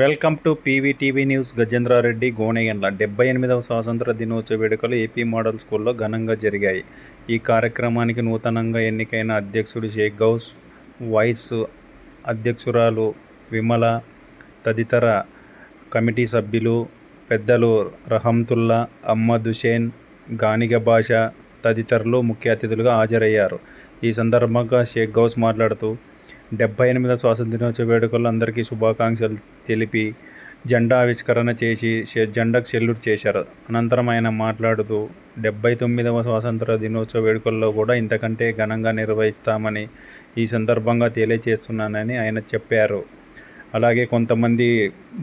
Welcome to PVTV news. Gajendra Reddy Gonegandla డెబ్బై ఎనిమిదవ స్వాతంత్ర దినోత్సవ వేడుకలు ఏపీ మోడల్ స్కూల్లో ఘనంగా జరిగాయి. ఈ కార్యక్రమానికి నూతనంగా ఎన్నికైన అధ్యక్షుడు షేక్ గౌస్ వైస్ అధ్యక్షురాలు విమల తదితర కమిటీ సభ్యులు పెద్దలు రహంతుల్లా అహ్మద్ హుసేన్ గానిగ భాష తదితరులు ముఖ్య అతిథులుగా హాజరయ్యారు. ఈ సందర్భంగా షేక్ గౌస్ మాట్లాడుతూ డెబ్బై ఎనిమిదవ స్వాతంత్ర దినోత్సవ వేడుకల్లో అందరికీ శుభాకాంక్షలు తెలిపి జెండా ఆవిష్కరణ చేసి జెండాకు సెల్యూట్ చేశారు. అనంతరం ఆయన మాట్లాడుతూ డెబ్బై తొమ్మిదవ స్వాతంత్ర దినోత్సవ వేడుకల్లో కూడా ఇంతకంటే ఘనంగా నిర్వహిస్తామని ఈ సందర్భంగా తెలియజేస్తున్నానని ఆయన చెప్పారు. అలాగే కొంతమంది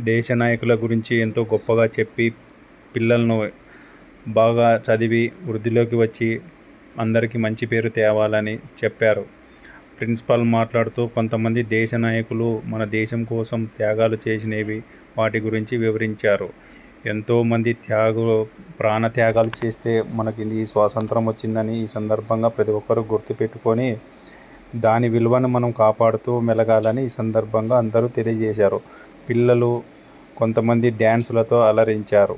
దేశ నాయకుల గురించి ఎంతో గొప్పగా చెప్పి పిల్లలను బాగా చదివి వృద్ధిలోకి వచ్చి అందరికీ మంచి పేరు తేవాలని చెప్పారు. ప్రిన్సిపాల్ మాట్లాడుతూ కొంతమంది దేశ నాయకులు మన దేశం కోసం త్యాగాలు చేసినవి వాటి గురించి వివరించారు. ఎంతోమంది త్యాగు ప్రాణ త్యాగాలు చేస్తే మనకి ఈ స్వాతంత్రం వచ్చిందని ఈ సందర్భంగా ప్రతి ఒక్కరూ గుర్తుపెట్టుకొని దాని విలువను మనం కాపాడుతూ మెలగాలని ఈ సందర్భంగా అందరూ తెలియజేశారు. పిల్లలు కొంతమంది డ్యాన్సులతో అలరించారు.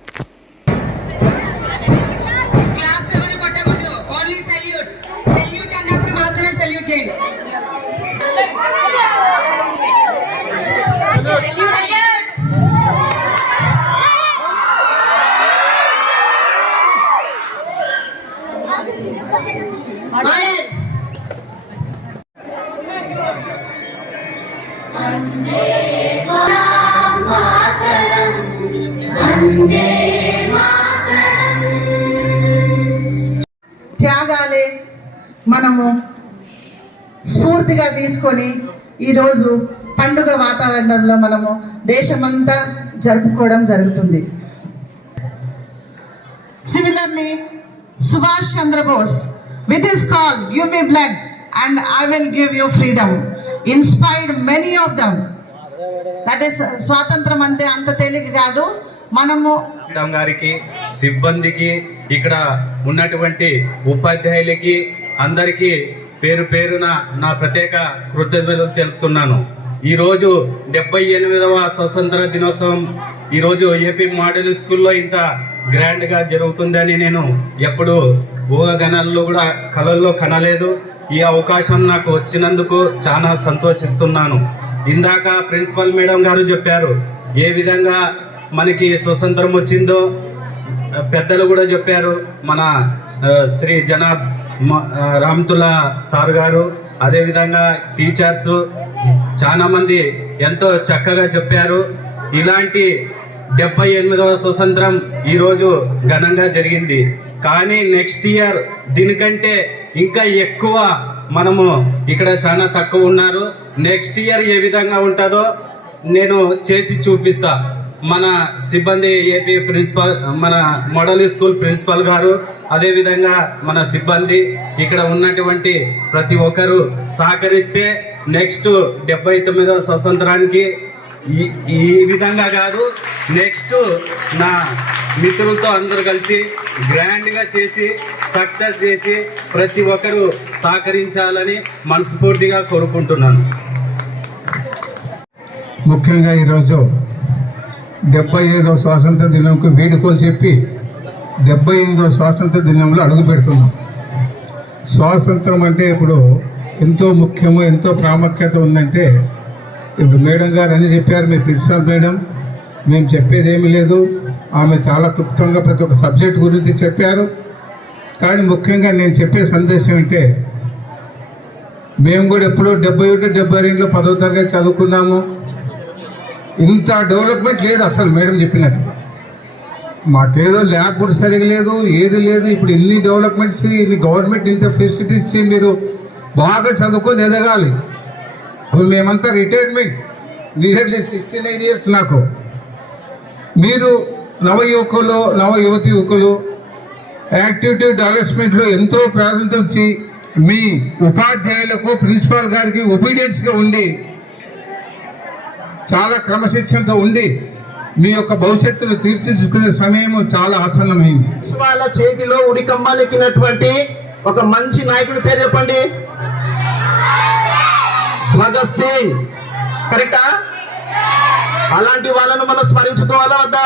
త్యాగాలే మనము స్ఫూర్తిగా తీసుకొని ఈరోజు పండుగ వాతావరణంలో మనము దేశమంతా జరుపుకోవడం జరుగుతుంది. Similarly Subhash Chandra Bose with his call you me blood and I will give you freedom inspired many of them that is స్వాతంత్రం అంటే అంత తేలిక కాదు మనము మేడం గారికి సిబ్బందికి ఇక్కడ ఉన్నటువంటి ఉపాధ్యాయులకి అందరికీ పేరు పేరున నా ప్రత్యేక కృతజ్ఞతలు తెలుపుతున్నాను. ఈరోజు డెబ్బై ఎనిమిదవ స్వతంత్ర దినోత్సవం ఈరోజు ఏపీ మోడల్ స్కూల్లో ఇంత గ్రాండ్గా జరుగుతుందని నేను ఎప్పుడు ఊహగణాల్లో కూడా కళల్లో కనలేదు. ఈ అవకాశం నాకు వచ్చినందుకు చాలా సంతోషిస్తున్నాను. ఇందాక ప్రిన్సిపల్ మేడం గారు చెప్పారు ఏ విధంగా మనకి స్వతంత్రం వచ్చిందో పెద్దలు కూడా చెప్పారు. మన శ్రీ జనాబ్ మ- రామ్తుల్లా సార్ గారు అదేవిధంగా టీచర్స్ చాలా మంది ఎంతో చక్కగా చెప్పారు. ఇలాంటి డెబ్బై ఎనిమిదవ స్వతంత్రం ఈరోజు ఘనంగా జరిగింది. కానీ నెక్స్ట్ ఇయర్ దీనికంటే ఇంకా ఎక్కువ మనము ఇక్కడ చాలా తక్కువ ఉన్నారు. నెక్స్ట్ ఇయర్ ఏ విధంగా ఉంటుందో నేను చేసి చూపిస్తా. మన సిబ్బంది ఏపీ ప్రిన్సిపల్ మన మోడల్ స్కూల్ ప్రిన్సిపల్ గారు అదేవిధంగా మన సిబ్బంది ఇక్కడ ఉన్నటువంటి ప్రతి ఒక్కరు సహకరిస్తే నెక్స్ట్ డెబ్బై తొమ్మిదవ స్వతంత్రానికి ఈ ఈ విధంగా కాదు నెక్స్ట్ నా మిత్రులతో అందరూ కలిసి గ్రాండ్గా చేసి సక్సెస్ చేసి ప్రతి ఒక్కరూ సహకరించాలని మనస్ఫూర్తిగా కోరుకుంటున్నాను. ముఖ్యంగా ఈరోజు డెబ్బై ఐదో స్వాతంత్ర దినంకు వేడుకలు చెప్పి డెబ్బై ఎనిమిదో స్వాతంత్ర దినంలో అడుగు పెడుతున్నాం. స్వాతంత్రం అంటే ఇప్పుడు ఎంతో ముఖ్యము ఎంతో ప్రాముఖ్యత ఉందంటే ఇప్పుడు మేడం గారు అని చెప్పారు మీ ప్రిన్సిపల్ మేడం. మేము చెప్పేది ఏమీ లేదు. ఆమె చాలా క్లుప్తంగా ప్రతి ఒక్క సబ్జెక్ట్ గురించి చెప్పారు. కానీ ముఖ్యంగా నేను చెప్పే సందేశం అంటే మేము కూడా ఎప్పుడో డెబ్బై ఒకటి డెబ్బై రెండులో పదో తరగతి చదువుకున్నాము. ఇంత డెవలప్మెంట్ లేదు అసలు మేడం చెప్పినట్టు. మాకేదో ల్యాబ్ కూడా సరిగా లేదు ఏది లేదు ఇప్పుడు ఇన్ని డెవలప్మెంట్స్ ఇన్ని గవర్నమెంట్ ఇంత ఫెసిలిటీస్ ఇచ్చి మీరు బాగా చదువుకొని ఎదగాలి. ఇప్పుడు మేమంతా retirement nearly sixty nine years నాకు. మీరు నవ యువకులు నవ యువతి యువకులు యాక్టివిటీ డెవలప్మెంట్లో ఎంతో ప్రాధాన్యత ఇచ్చి మీ ఉపాధ్యాయులకు ప్రిన్సిపాల్ గారికి ఒబీడియన్స్గా ఉండి చాలా క్రమశిక్షణతో ఉండి మీ యొక్క భవిష్యత్తును తీర్చిదిద్దుకునే సమయం చాలా ఆసన్నమైంది. వాళ్ళ చేతిలో ఉరికమ్మాలెక్కినటువంటి ఒక మంచి నాయకుడి పేరు చెప్పండి. భగత్ సింగ్. కరెక్టా? అలాంటి వాళ్ళను మనం స్మరించుకోవాలా వద్దా?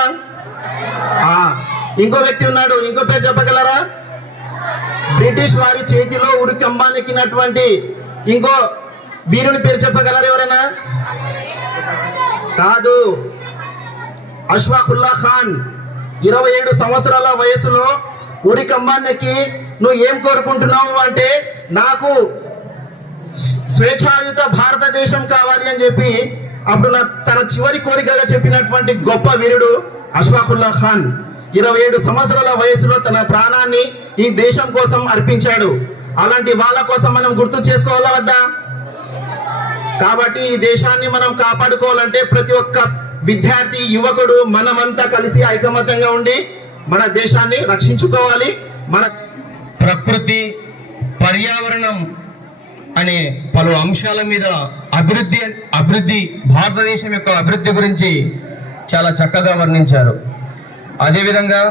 ఇంకో వ్యక్తి ఉన్నాడు. ఇంకో పేరు చెప్పగలరా? బ్రిటిష్ వారి చేతిలో ఉరికంబానెక్కినటువంటి ఇంకో వీరుని పేరు చెప్పగలరా ఎవరైనా? కాదు. అష్ఫాకుల్లా ఖాన్ ఇరవై ఏడు సంవత్సరాల వయసులో ఉరి కంబాన్నెక్కి నువ్వు ఏం కోరుకుంటున్నావు అంటే నాకు స్వేచ్ఛాయుత భారతదేశం కావాలి అని చెప్పి అప్పుడు నా తన చివరి కోరికగా చెప్పినటువంటి గొప్ప వీరుడు అష్ఫాకుల్లా ఖాన్ ఇరవై ఏడు సంవత్సరాల వయసులో తన ప్రాణాన్ని ఈ దేశం కోసం అర్పించాడు. అలాంటి వాళ్ళ కోసం మనం గుర్తు చేసుకోవాలా వద్దా? కాబట్టి ఈ దేశాన్ని మనం కాపాడుకోవాలంటే ప్రతి ఒక్క విద్యార్థి యువకుడు మనమంతా కలిసి ఐకమత్యంగా ఉండి మన దేశాన్ని రక్షించుకోవాలి. మన ప్రకృతి పర్యావరణం అనే పలు అంశాల మీద అభివృద్ధి అభివృద్ధి భారతదేశం యొక్క అభివృద్ధి గురించి చాలా చక్కగా వర్ణించారు. అదేవిధంగా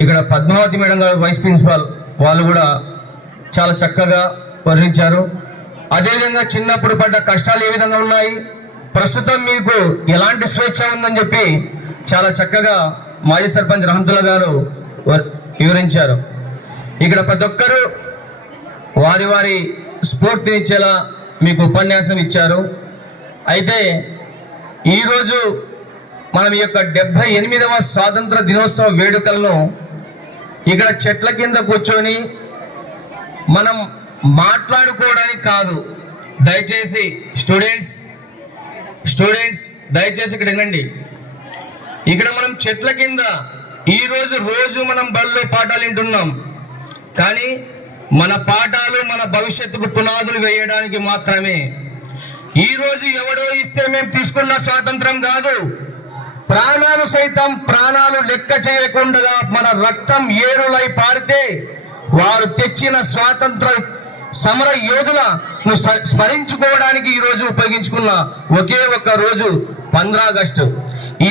ఇక్కడ పద్మావతి మేడం గారు వైస్ ప్రిన్సిపాల్ వాళ్ళు కూడా చాలా చక్కగా వర్ణించారు. అదేవిధంగా చిన్నప్పుడు పడ్డ కష్టాలు ఏ విధంగా ఉన్నాయి? ప్రస్తుతం మీకు ఎలాంటి స్వేచ్ఛ ఉందని చెప్పి చాలా చక్కగా మాజీ సర్పంచ్ రహంతుల్లా గారు వివరించారు. ఇక్కడ ప్రతి ఒక్కరూ వారి వారి స్ఫూర్తినిచ్చేలా మీకు ఉపన్యాసం ఇచ్చారు. అయితే ఈరోజు మనం ఈ యొక్క డెబ్బై ఎనిమిదవ స్వాతంత్ర దినోత్సవ వేడుకలను ఇక్కడ చెట్ల కింద కూర్చొని మనం మాట్లాడుకోవడానికి కాదు. దయచేసి స్టూడెంట్స్ స్టూడెంట్స్ దయచేసి ఇక్కడ వినండి. ఇక్కడ మనం చెట్ల కింద ఈరోజు రోజు మనం బడిలో పాఠాలు వింటున్నాం. కానీ మన పాఠాలు మన భవిష్యత్తుకు పునాదులు వేయడానికి మాత్రమే. ఈరోజు ఎవడో ఇస్తే మేము తీసుకున్న స్వాతంత్రం కాదు. ప్రాణాలు సైతం ప్రాణాలు లెక్క చేయకుండా మన రక్తం ఏరులై పారితే వారు తెచ్చిన స్వాతంత్ర సమర యోధులను స్మరించుకోవడానికి ఈ రోజు ఉపయోగించుకున్న ఒకే ఒక్క రోజు పంద్రాగస్టు. ఈ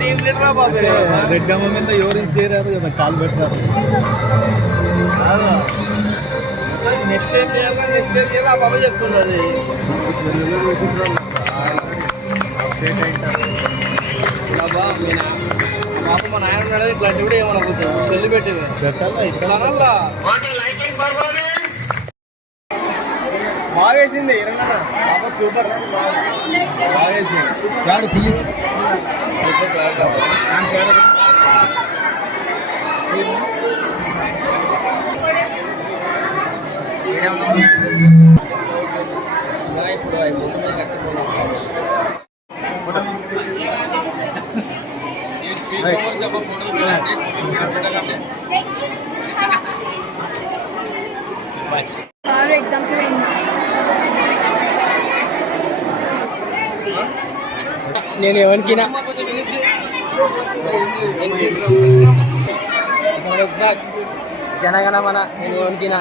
రెడ్ మీద ఎవరు ఇచ్చేరారు కదా కాలు పెట్టారు నెక్స్ట్ టైం చేయాలి నెక్స్ట్ టైం చేయాలి ఆ బాబా చెప్తున్నది బాబా మీ నా- బాబు మా నాయన ఉన్నాడు ఇట్లాంటి కూడా చెల్లి పెట్టేది. బాగేసింది ఇరంగన్న బాబా సూపర్ బాగేసింది ఇప్పుడు అయిపోతుంది కట్టుకున్నాం బాగా ఎగ్జామ్కి నేను ఎవరికినా జనగణమన నేను ఎవరికినా